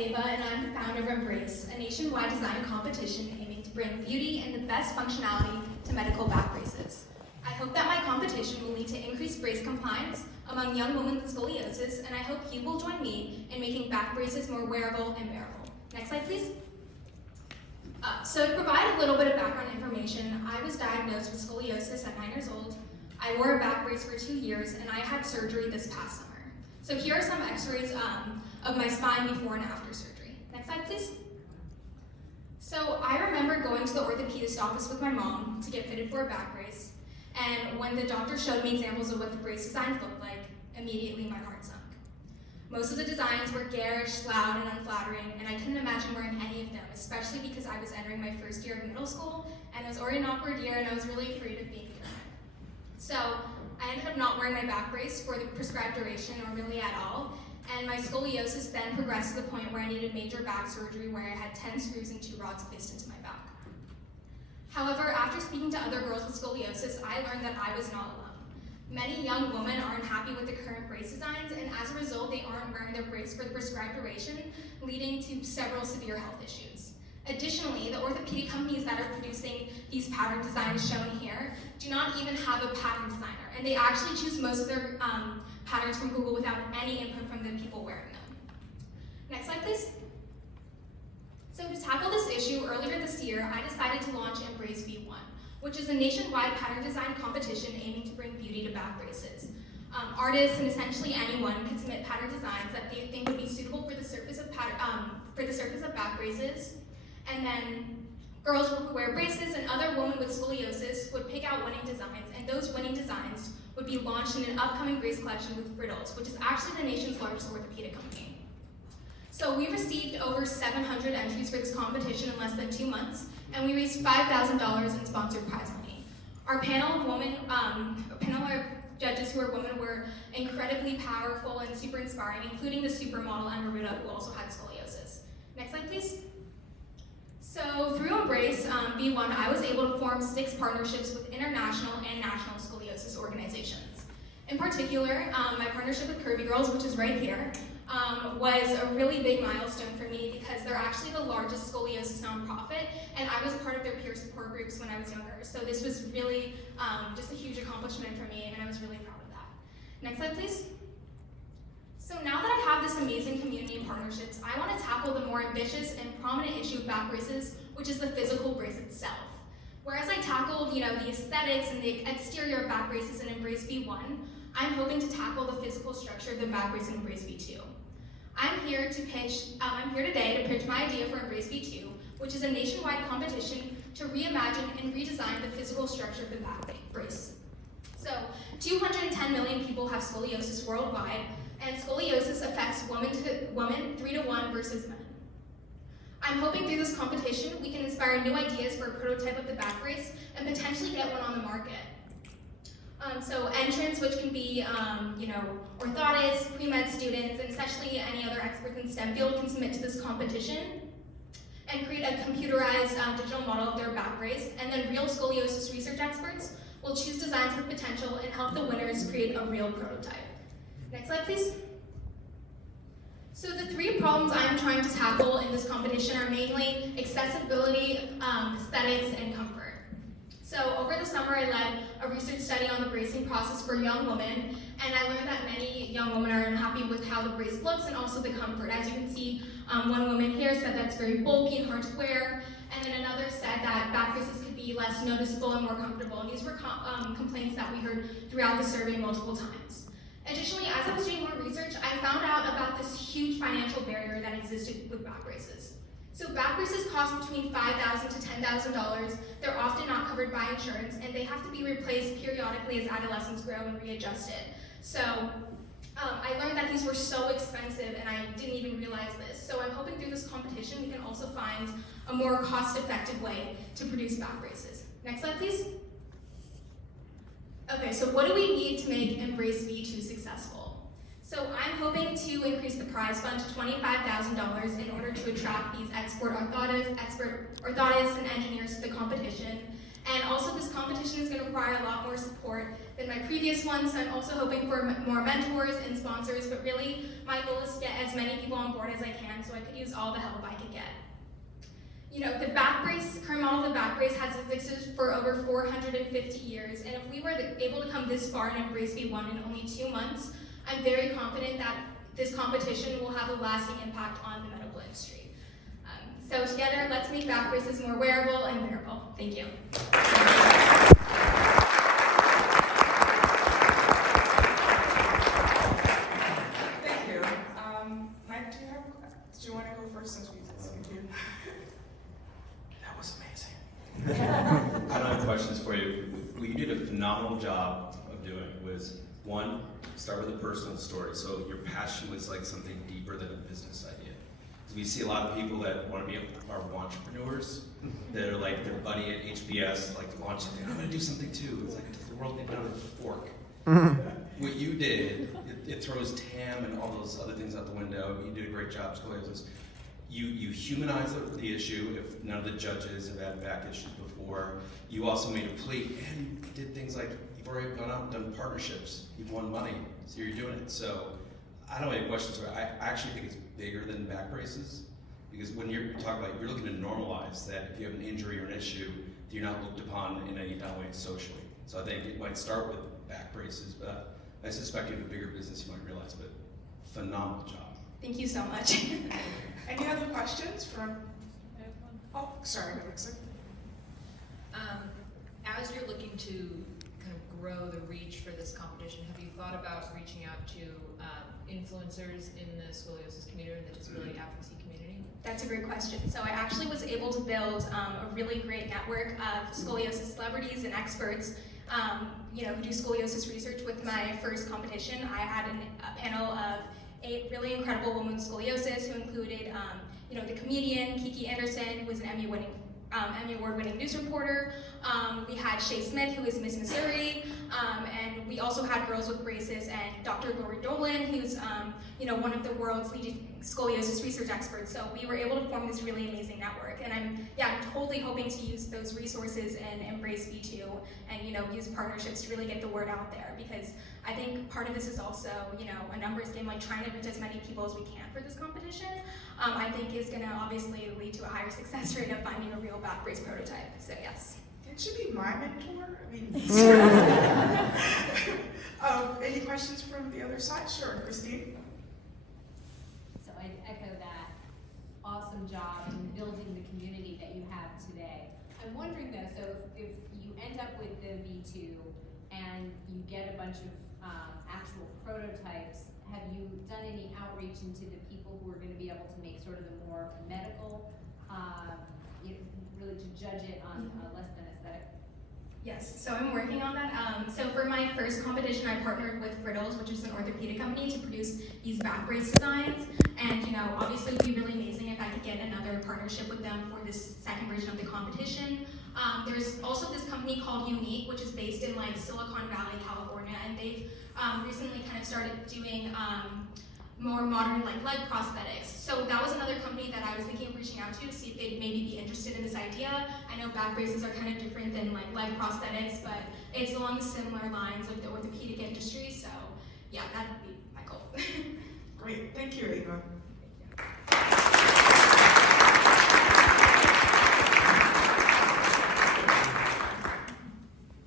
Ava, and I'm the founder of emBrace, a nationwide design competition aiming to bring beauty and the best functionality to medical back braces. I hope that my competition will lead to increased brace compliance among young women with scoliosis, and I hope you will join me in making back braces more wearable and bearable. Next slide, please. So to provide a little bit of background information, I was diagnosed with scoliosis at 9 years old. I wore a back brace for 2 years, and I had surgery this past summer. So here are some x-rays of my spine before and after surgery. Next slide, please. So I remember going to the orthopedist office with my mom to get fitted for a back brace, and when the doctor showed me examples of what the brace designs looked like, immediately my heart sunk. Most of the designs were garish, loud, and unflattering, and I couldn't imagine wearing any of them, especially because I was entering my first year of middle school, and it was already an awkward year, and I was really afraid of being here. So I ended up not wearing my back brace for the prescribed duration, or really at all, and my scoliosis then progressed to the point where I needed major back surgery where I had 10 screws and 2 rods placed into my back. However, after speaking to other girls with scoliosis, I learned that I was not alone. Many young women aren't happy with the current brace designs, and as a result, they aren't wearing their brace for the prescribed duration, leading to several severe health issues. Additionally, the orthopedic companies that are producing these pattern designs shown here do not even have a pattern designer, and they actually choose most of their patterns from Google without any input from the people wearing them. Next slide, please. So to tackle this issue, earlier this year, I decided to launch emBrace V1, which is a nationwide pattern design competition aiming to bring beauty to back braces. Artists and essentially anyone can submit pattern designs that they think would be suitable for the surface of back braces, and then girls who wear braces and other women with scoliosis would pick out winning designs, and those winning designs would be launched in an upcoming brace collection with Friddles, which is actually the nation's largest orthopedic company. So we received over 700 entries for this competition in less than 2 months, and we raised $5,000 in sponsored prize money. Our panel of judges who are women were incredibly powerful and super inspiring, including the supermodel Emma who also had scoliosis. Next slide, please. So through emBrace V1, I was able to form 6 partnerships with international and national scoliosis organizations. In particular, my partnership with Curvy Girls, which is right here, was a really big milestone for me because they're actually the largest scoliosis nonprofit, and I was part of their peer support groups when I was younger. So this was really just a huge accomplishment for me, and I was really proud of that. Next slide, please. So now that I have this amazing community of partnerships, I want to tackle the more ambitious and prominent issue of back braces, which is the physical brace itself. Whereas I tackled, the aesthetics and the exterior of back braces in emBrace V1, I'm hoping to tackle the physical structure of the back brace in emBrace V2. I'm here today to pitch my idea for emBrace V2, which is a nationwide competition to reimagine and redesign the physical structure of the back brace. So, 210 million people have scoliosis worldwide, and scoliosis affects women 3 to 1 versus men. I'm hoping through this competition we can inspire new ideas for a prototype of the back brace and potentially get one on the market. So entrants, which can be, orthotists, pre-med students, and essentially any other experts in STEM field can submit to this competition and create a computerized digital model of their back brace, and then real scoliosis research experts will choose designs with potential and help the winners create a real prototype. Next slide, please. So the 3 problems I'm trying to tackle in this competition are mainly accessibility, aesthetics, and comfort. So over the summer, I led a research study on the bracing process for young women, and I learned that many young women are unhappy with how the brace looks and also the comfort. As you can see, one woman here said that's very bulky and hard to wear, and then another said that back braces could be less noticeable and more comfortable, and these were complaints that we heard throughout the survey multiple times. Additionally, as I was doing more research, I found out about this huge financial barrier that existed with back braces. So back braces cost between $5,000 to $10,000. They're often not covered by insurance, and they have to be replaced periodically as adolescents grow and readjusted. So I learned that these were so expensive, and I didn't even realize this. So I'm hoping through this competition we can also find a more cost-effective way to produce back braces. Next slide, please. Okay, so what do we need to make emBrace V2 successful? So I'm hoping to increase the prize fund to $25,000 in order to attract these expert orthotists and engineers to the competition. And also this competition is going to require a lot more support than my previous ones, so I'm also hoping for more mentors and sponsors, but really my goal is to get as many people on board as I can so I could use all the help I could get. You know, the back brace, current model of the back brace has existed for over 450 years, and if we were able to come this far in emBrace V1 in only 2 months, I'm very confident that this competition will have a lasting impact on the medical industry. So together, let's make back braces more wearable and wearable. Thank you. Thank you. Mike, did you want to go first since we did? That was amazing. I don't have questions for you. What you did a phenomenal job of doing was, one, start with a personal story. So your passion was like something deeper than a business idea. We see a lot of people that want to be entrepreneurs that are like their buddy at HBS, like launch something. I'm going to do something too. It's like, does the world need another fork? What you did, it throws TAM and all those other things out the window. You did a great job, scoliosis. You humanized the issue. If none of the judges have had back issues before, you also made a plea and you did things like you've already gone out and done partnerships. You've won money, so you're doing it. So I don't have any questions for it. I actually think it's bigger than back braces, because when you're talking about, you're looking to normalize that if you have an injury or an issue, you're not looked upon in any way socially. So I think it might start with back braces, but I suspect you have a bigger business you might realize, but phenomenal job. Thank you so much. Any other questions from? Oh, sorry, Alexa. As you're looking to kind of grow the reach for this competition, have you thought about reaching out to influencers in the scoliosis community, or the disability advocacy community? That's a great question. So I actually was able to build a really great network of scoliosis celebrities and experts who do scoliosis research with my first competition. I had a panel of 8 really incredible women with scoliosis who included the comedian Kiki Anderson, who was an Emmy Award-winning news reporter. We had Shay Smith, who is Miss Missouri, and we also had Girls with Braces and Dr. Lori Dolan, who's one of the world's leading scoliosis research experts. So we were able to form this really amazing network, and I'm totally hoping to use those resources in emBrace V2 and use partnerships to really get the word out there, because I think part of this is also a numbers game, like trying to reach as many people as we can for this competition. I think is going to obviously lead to a higher success rate of finding a real back brace prototype. So yes. Can she be my mentor? I mean, any questions from the other side? Sure, Christine. So I'd echo that awesome job in building the community that you have today. I'm wondering though, so if you end up with the V2 and you get a bunch of actual prototypes, have you done any outreach into the people who are going to be able to make sort of the more medical, really to judge it on less than aesthetic? Yes, so I'm working on that. So for my first competition, I partnered with Frittles, which is an orthopedic company, to produce these back brace designs. And obviously it would be really amazing if I could get another partnership with them for this second version of the competition. There's also this company called Unique, which is based in like Silicon Valley, California, and they've recently kind of started doing more modern like leg prosthetics. So that was another company that I was thinking of reaching out to see if they'd maybe be interested in this idea. I know back braces are kind of different than like leg prosthetics, but it's along the similar lines of the orthopedic industry. So yeah, that would be my goal. Great, thank you, Eva.